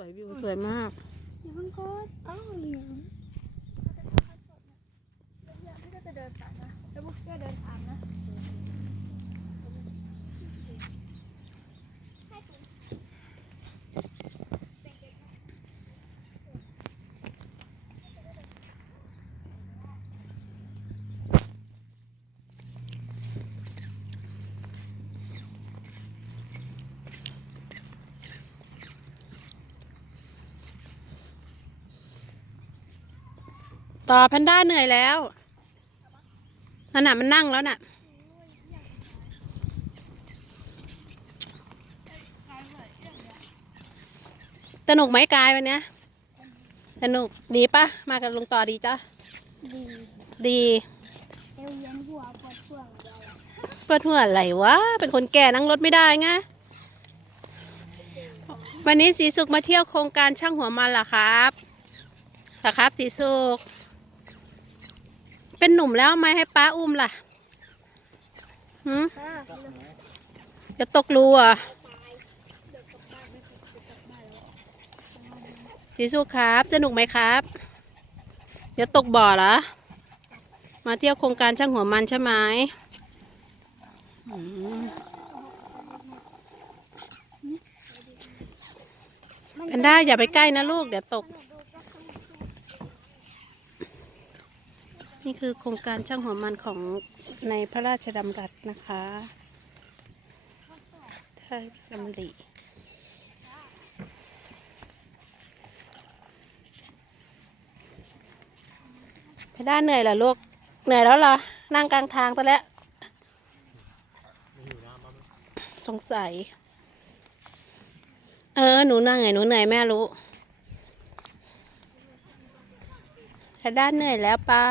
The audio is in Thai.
วยวิวสวยมากอย่าเพิ่งกดอ้าวเหลียงพี่ก็จะเดินตามนะแล้วพวกก็เดินตามนะ ต่อแพนด้าเหนื่อยแล้วนั่นน่ะมันนั่งแล้วน่ะ สนุกไหมกายวันเนี้ย สนุกดีปะมากับลุงต่อดีจ้ะดีดีเอวเย็นหัวปวดช่วงเดียวเลยปวดหัวอะไรวะ เป็นคนแก่นั่งรถไม่ได้ไง วันนี้สีสุกมาเที่ยวโครงการช่างหัวมันเหรอครับเหรอครับสีสุก เป็นหนุ่มแล้วทำไม่ให้ป้าอุ้มล่ะหืมจะตกรูอะสีสุครับ สนุกไหมครับจะตกบ่อเหรอ มาเที่ยวโครงการช่างหัวมันใช่ไหมอืมแพนด้อย่าไปใกล้นะลูก เดี๋ยวตก นี่คือโครงการช่างหัวมันของในพระราชดำรัสนะคะถ้าดำริแพนด้าเหนื่อยเหรอลูก เหนื่อยแล้วเหรอ นั่งกลางทางไปแล้ว สงสัย เออ หนูเหนื่อยหนูเหนื่อยแม่รู้ แต่ด้านเหนื่อยแล้วป้า